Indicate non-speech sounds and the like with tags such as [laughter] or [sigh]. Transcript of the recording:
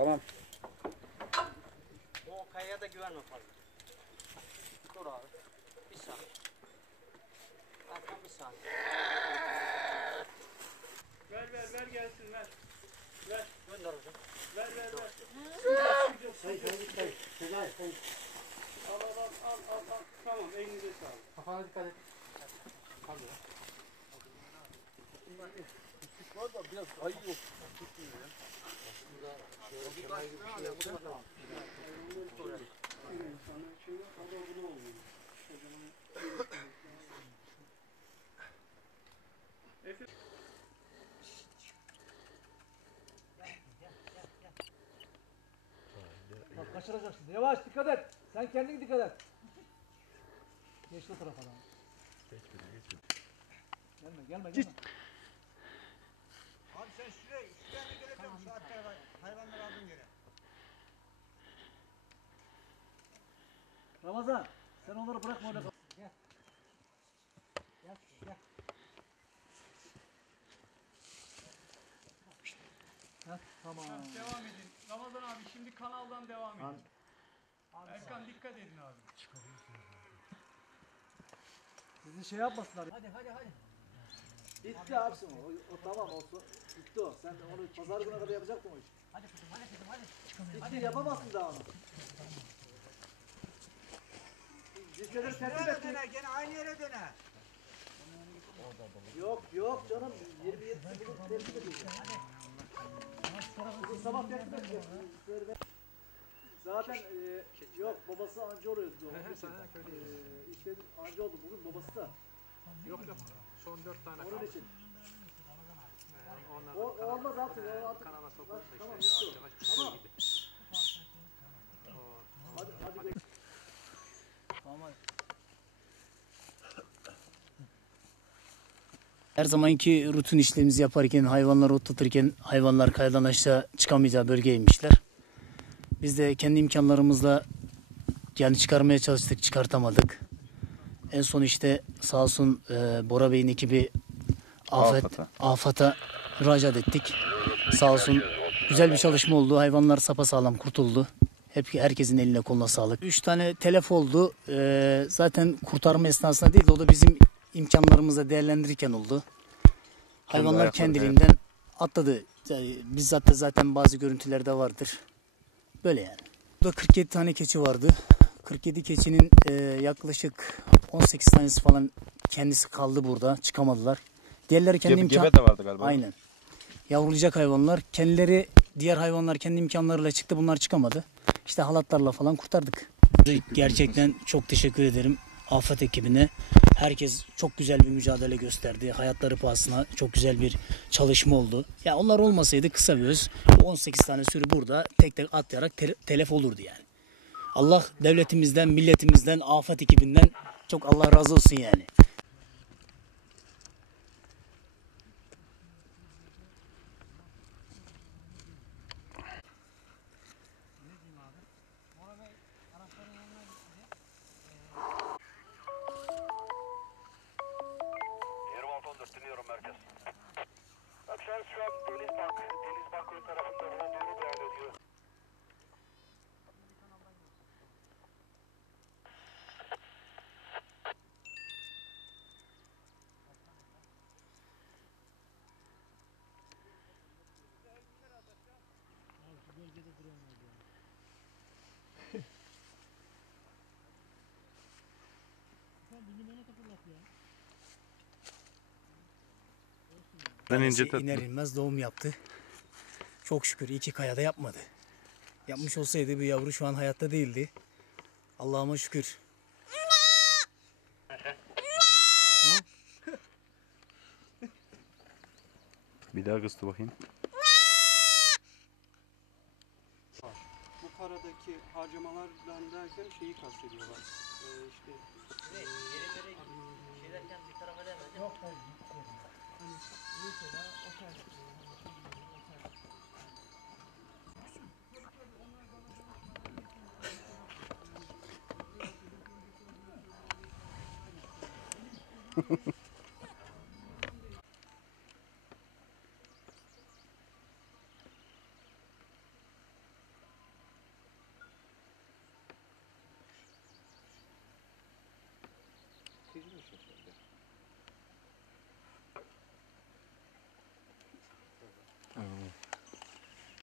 Tamam. O kayaya da güvenme fazla. Dur abi. Bir saniye. Hakan bir saniye. Ver ver ver gelsin ver. Ver Gönder hocam. ver ver ver. Hayır, hayır, hayır. Sezai, hayır. Al al al al al al. Tamam elinize sağlık. Kafana dikkat et. Hadi. Var da biraz ayı yok. Tutmuyor ya. Bak kaçıracaksın. Yavaş dikkat et. Sen kendin dikkat et. Geç o tarafa lan. Gelme gelme gelme. Abi sen şuraya, şuraya ne gerek yok. Şu arkaya bak. Hayvanları aldın yere. Ramazan sen onları bırakma orada kal. Gel. Gel gel. Heh, tamam. Devam edin. Ramazan abi şimdi kanaldan devam edin. Erkan dikkat edin abi. Sizi şey yapmasınlar. Hadi hadi hadi. Bitti abisi o. o. tamam olsun. Bitti o. Sen onu pazar gününe kadar yapacaktın o işi. Hadi kızım hadi kızım hadi. Bitti yapamazsın daha onu. Listeleri tertip döner? Gene aynı yere döner. Yok yok canım 27 bunu tertip edeceğiz. Bugün sabah tertip edeceğiz. Zaten e, yok babası anca oluyor. Köylü. E, işte anca oldu bugün babası da. Yok yok. Son dört tane Onun için. Onlar O, olmaz artık. O artık. kanala sokulsa işte yavaş yavaş pişiyor Tamam. gibi. Hadi hadi bek. Tamam. Her zamanki rutin işlerimizi yaparken, hayvanları otlatırken hayvanlar kayadan aşağı çıkamayacağı bölgeye inmişler. Biz de kendi imkanlarımızla yani çıkarmaya çalıştık, çıkartamadık. En son işte sağ olsun e, Bora Bey'in ekibi Afet, Afat'a müracaat ettik. Sağ olsun güzel bir çalışma oldu. Hayvanlar sapasağlam kurtuldu. Hep herkesin eline koluna sağlık. Üç tane telef oldu. E, zaten kurtarma esnasında değil de o da bizim imkanlarımızla değerlendirirken oldu. Hayvanlar kendiliğinden atladı. Yani bizzat da zaten bazı görüntülerde vardır. Böyle yani. Burada 47 tane keçi vardı. 47 keçinin e, yaklaşık 18 tanesi falan kendisi kaldı burada. Çıkamadılar. Diğerleri kendi Gebe, imkan... gebe de vardı galiba. Aynen. Yavrulayacak hayvanlar. Kendileri diğer hayvanlar kendi imkanlarıyla çıktı. Bunlar çıkamadı. İşte halatlarla falan kurtardık. Gerçekten çok teşekkür ederim Afet ekibine. Herkes çok güzel bir mücadele gösterdi. Hayatları pahasına çok güzel bir çalışma oldu. Ya onlar olmasaydı kısa bir öz 18 tane sürü burada tek tek atlayarak te- telef olurdu yani. Allah devletimizden, milletimizden, Afet ekibinden çok Allah razı olsun yani. Ben ince iner inmez doğum yaptı. Çok şükür iki kayada yapmadı. Yapmış olsaydı bu yavru şu an hayatta değildi. Allah'ıma şükür. Bir daha kıstı bakayım. Paradaki harcamalardan derken şeyi kastediyorlar. Ee, işte Yerleri şey derken bir tarafa demedi. Yok Hani [laughs]